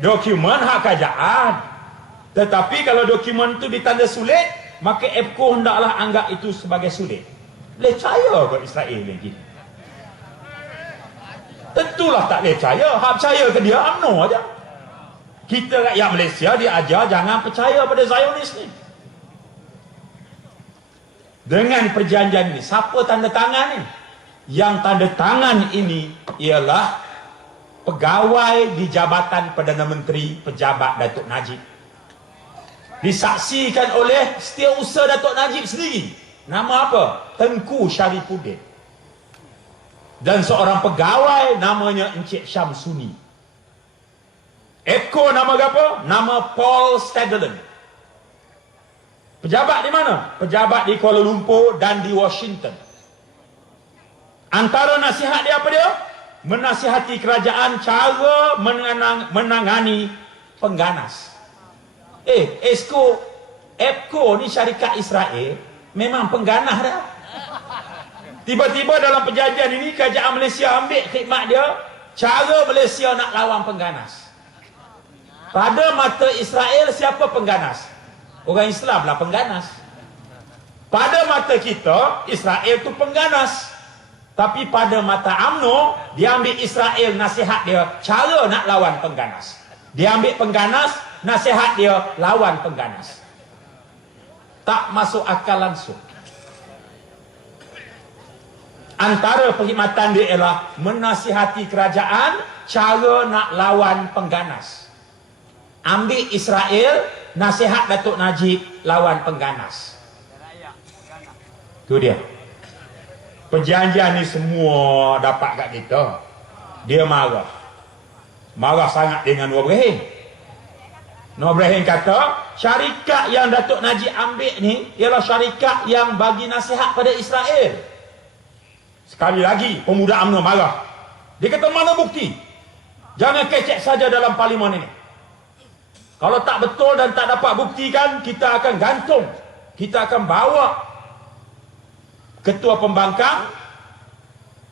Dokumen hak kerajaan. Tetapi kalau dokumen itu ditanda sulit, maka EPCO hendaklah anggap itu sebagai sulit. Percaya ke Israel lagi? Tentulah tak percaya. Hak percaya ke dia UMNO aja. Kita rakyat Malaysia diajar jangan percaya pada Zionis ni. Dengan perjanjian ini, siapa tanda tangan ni? Yang tanda tangan ini ialah pegawai di Jabatan Perdana Menteri Pejabat Datuk Najib. Disaksikan oleh Setiausaha Datuk Najib sendiri. Nama apa? Tengku Syarifuddin. Dan seorang pegawai namanya Encik Syamsuni. EPCO nama apa? Nama Paul Stadlen. Pejabat di mana? Pejabat di Kuala Lumpur dan di Washington. Antara nasihat dia apa dia? Menasihati kerajaan cara menangani pengganas. EPCO ni syarikat Israel memang pengganas dah. Tiba-tiba dalam perjanjian ini kerajaan Malaysia ambil khidmat dia cara Malaysia nak lawan pengganas. Pada mata Israel siapa pengganas? Orang Islam lah pengganas. Pada mata kita Israel tu pengganas. Tapi pada mata UMNO, dia ambil Israel nasihat dia cara nak lawan pengganas. Dia ambil pengganas, nasihat dia lawan pengganas. Tak masuk akal langsung. Antara perkhidmatan dia ialah menasihati kerajaan cara nak lawan pengganas. Ambil Israel, nasihat Datuk Najib lawan pengganas. Itu dia. Perjanjian ni semua dapat kat kita. Dia marah. Marah sangat dengan Nur Ibrahim. Nur Ibrahim kata, syarikat yang Datuk Najib ambil ni ialah syarikat yang bagi nasihat pada Israel. Sekali lagi, pemuda UMNO marah. Dia kata, mana bukti? Jangan kecek saja dalam parlimen ini. Kalau tak betul dan tak dapat buktikan, kita akan gantung. Kita akan bawa Ketua Pembangkang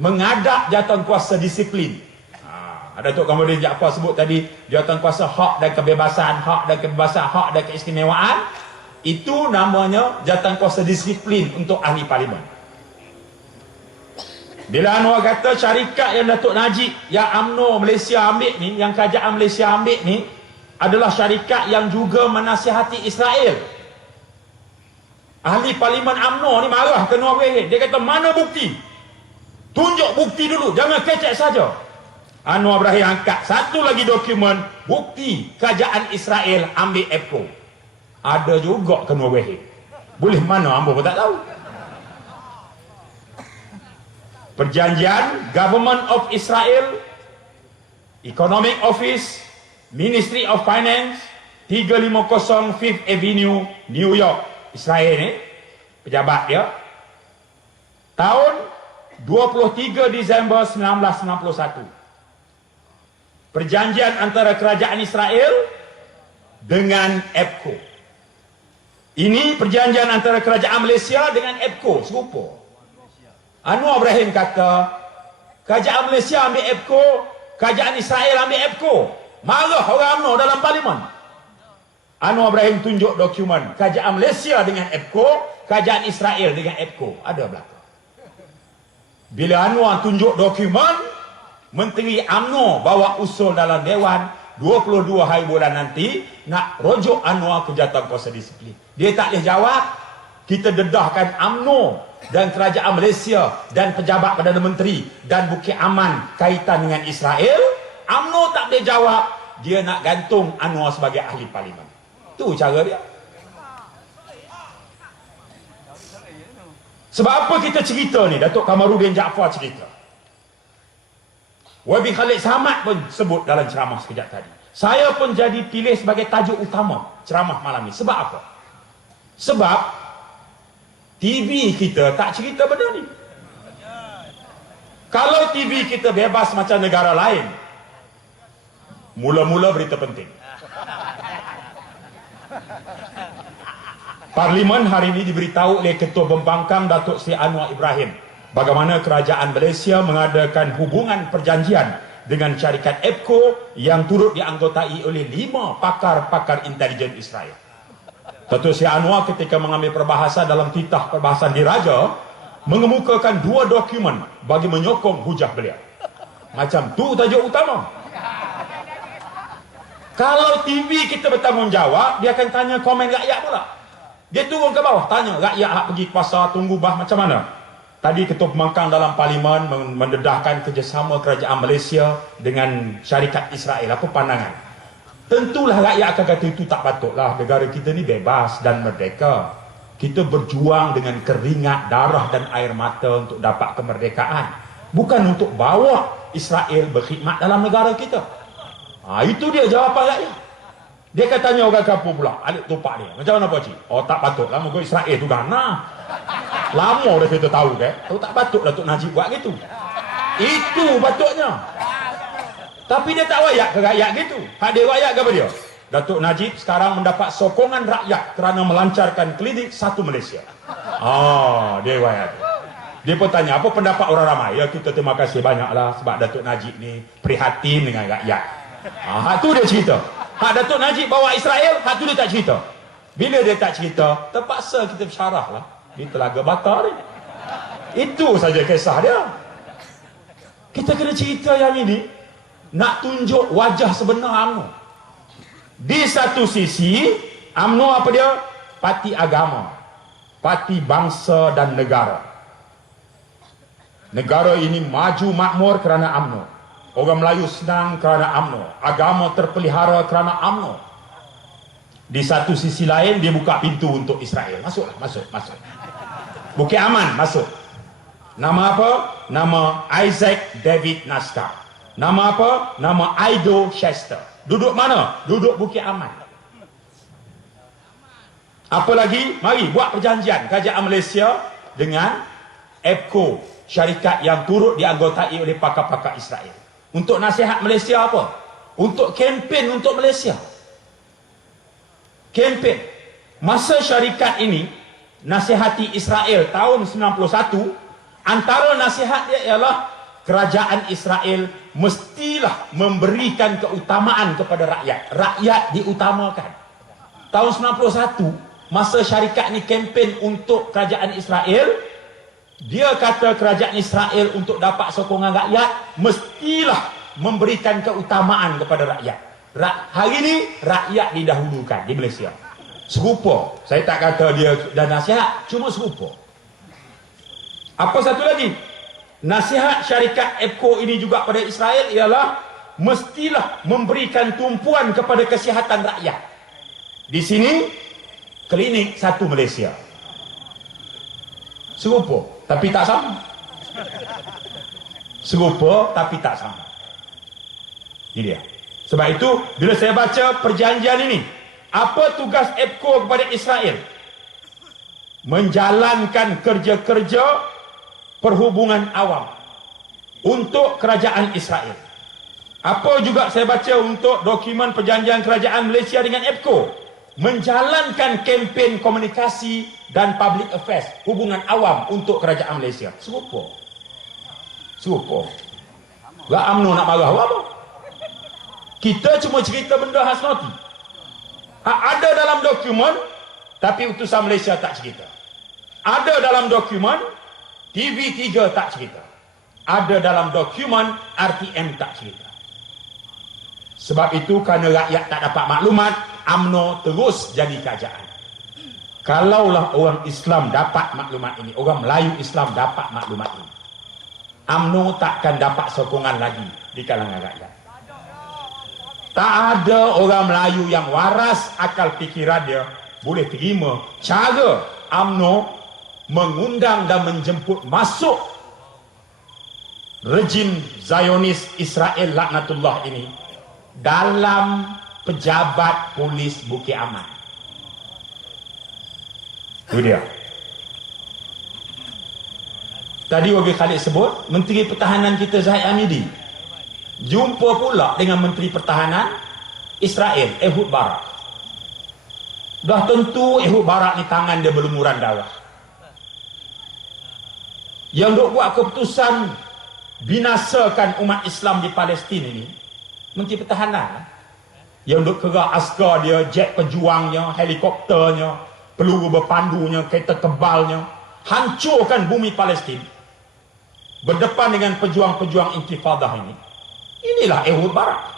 mengadap jawatankuasa disiplin. Datuk Kamarudin Jaafar sebut tadi jawatankuasa hak dan kebebasan, hak dan kebebasan, hak dan keistimewaan. Itu namanya jawatankuasa disiplin untuk ahli parlimen. Bila Anwar kata syarikat yang Datuk Najib, yang UMNO Malaysia ambil ni, yang kerajaan Malaysia ambil ni adalah syarikat yang juga menasihati Israel. Ahli parlimen UMNO ni marah ke Nur Ibrahim. Dia kata, mana bukti? Tunjuk bukti dulu, jangan kecek saja. Anwar Ibrahim angkat satu lagi dokumen, bukti kerajaan Israel ambil EPCO. Ada juga ke Nur Ibrahim. Boleh mana, hamba pun tak tahu. Perjanjian Government of Israel, Economic Office, Ministry of Finance, 350 Fifth Avenue, New York, Israel ni, pejabat dia, tahun 23 Disember 1991. Perjanjian antara kerajaan Israel dengan EPCO. Ini perjanjian antara kerajaan Malaysia dengan EPCO, serupa. Anwar Ibrahim kata, kerajaan Malaysia ambil EPCO, kerajaan Israel ambil EPCO. Marah orang UMNO dalam parlimen. Anwar Ibrahim tunjuk dokumen kerajaan Malaysia dengan EPCO, kerajaan Israel dengan EPCO. Ada belakang. Bila Anwar tunjuk dokumen, Menteri UMNO bawa usul dalam Dewan 22 hari bulan nanti nak rujuk Anwar ke jawatankuasa disiplin. Dia tak boleh jawab. Kita dedahkan UMNO dan kerajaan Malaysia dan pejabat Perdana Menteri dan Bukit Aman kaitan dengan Israel. UMNO tak boleh jawab. Dia nak gantung Anwar sebagai ahli parlimen. Itu cara dia. Sebab apa kita cerita ni? Datuk Kamarudin Jaafar cerita. Wabi Khalid Samad pun sebut dalam ceramah sekejap tadi. Saya pun jadi pilih sebagai tajuk utama ceramah malam ni. Sebab apa? Sebab TV kita tak cerita benda ni. Kalau TV kita bebas macam negara lain, mula-mula berita penting. Parlimen hari ini diberitahu oleh Ketua Pembangkang Datuk Seri Anwar Ibrahim bagaimana kerajaan Malaysia mengadakan hubungan perjanjian dengan syarikat EPCO yang turut dianggotai oleh 5 pakar-pakar intelijen Israel. Datuk Seri Anwar ketika mengambil perbahasan dalam titah perbahasan diraja mengemukakan 2 dokumen bagi menyokong hujah beliau. Macam tu tajuk utama. Kalau TV kita bertanggungjawab, dia akan tanya komen rakyat pula. Dia turun ke bawah, tanya rakyat hak pergi ke pasar, tunggu bah macam mana. Tadi Ketua Pembangkang dalam Parlimen mendedahkan kerjasama kerajaan Malaysia dengan syarikat Israel. Apa pandangan? Tentulah rakyat akan kata itu tak patutlah. Negara kita ni bebas dan merdeka. Kita berjuang dengan keringat, darah dan air mata untuk dapat kemerdekaan. Bukan untuk bawa Israel berkhidmat dalam negara kita. Itu dia jawapan rakyat. Dia akan tanya orang kampung pula, alik tupak dia. Macam mana Pak Cik? Oh tak patutlah, muka Israel tu gana. Lama dah kita tahu kan. Tak patutlah Tok Najib buat gitu. Itu patutnya. Tapi dia tak wayak ke rakyat gitu. Hak dia wayak ke apa dia? Datuk Najib sekarang mendapat sokongan rakyat kerana melancarkan klinik Satu Malaysia. Dia wayak. Dia pun tanya, apa pendapat orang ramai? Ya kita terima kasih banyaklah sebab Datuk Najib ni prihatin dengan rakyat. Hak tu dia cerita. Hak Datuk Najib bawa Israel, hak tu dia tak cerita. Bila dia tak cerita, terpaksa kita bersyarah lah di Telaga Bakar ni. Itu saja kisah dia. Kita kena cerita yang ini, nak tunjuk wajah sebenar UMNO. Di satu sisi, UMNO apa dia? Parti agama, parti bangsa dan negara. Negara ini maju makmur kerana UMNO. Orang Melayu senang kerana UMNO. Agama terpelihara kerana UMNO. Di satu sisi lain, dia buka pintu untuk Israel. Masuklah, masuk. Bukit Aman, masuk. Nama apa? Nama Isaac David Naskar. Nama apa? Nama Aido Chester. Duduk mana? Duduk Bukit Aman. Apa lagi? Mari buat perjanjian kerajaan Malaysia dengan EPCO, syarikat yang turut dianggotai oleh pakar-pakar Israel. Untuk nasihat Malaysia apa? Untuk kempen untuk Malaysia. Kempen. Masa syarikat ini nasihati Israel tahun 91, antara nasihat dia ialah kerajaan Israel mestilah memberikan keutamaan kepada rakyat. Rakyat diutamakan. Tahun 91, masa syarikat ni kempen untuk kerajaan Israel, dia kata kerajaan Israel untuk dapat sokongan rakyat mestilah memberikan keutamaan kepada rakyat. Hari ini rakyat didahulukan di Malaysia. Serupa. Saya tak kata dia dah nasihat, cuma serupa. Apa satu lagi? Nasihat syarikat EPCO ini juga pada Israel ialah mestilah memberikan tumpuan kepada kesihatan rakyat. Di sini klinik Satu Malaysia. Serupa, tapi tak sama. Serupa, tapi tak sama. Ini dia. Sebab itu, bila saya baca perjanjian ini, apa tugas EPCO kepada Israel? Menjalankan kerja-kerja perhubungan awam untuk kerajaan Israel. Apa juga saya baca untuk dokumen perjanjian kerajaan Malaysia dengan EPCO? Menjalankan kempen komunikasi dan public affairs, hubungan awam untuk kerajaan Malaysia. Serupa. Gak UMNO nak marah apa? Kita cuma cerita benda hasnoti. Ada dalam dokumen, tapi utusan Malaysia tak cerita. Ada dalam dokumen, TV3 tak cerita. Ada dalam dokumen, RTM tak cerita. Sebab itu kerana rakyat tak dapat maklumat, UMNO terus jadi kerajaan. Kalaulah orang Islam dapat maklumat ini, orang Melayu Islam dapat maklumat ini, UMNO takkan dapat sokongan lagi di kalangan rakyat. Tak ada orang Melayu yang waras akal fikiran dia boleh terima cara UMNO mengundang dan menjemput masuk rejim Zionis Israel laknatullah ini dalam pejabat polis Bukit Aman. Itu dia. Tadi Wabi Khalid sebut, Menteri Pertahanan kita Zahid Hamidi jumpa pula dengan Menteri Pertahanan Israel, Ehud Barak. Dah tentu Ehud Barak ni tangan dia berlumuran darah. Yang duk buat keputusan binasakan umat Islam di Palestin ini, Menteri Pertahanan yang duk gerak askar dia, jet pejuangnya, helikopternya, peluru berpandunya, kereta tebalnya, hancurkan bumi Palestin berdepan dengan pejuang-pejuang intifadah ini. Inilah Ehud Barak.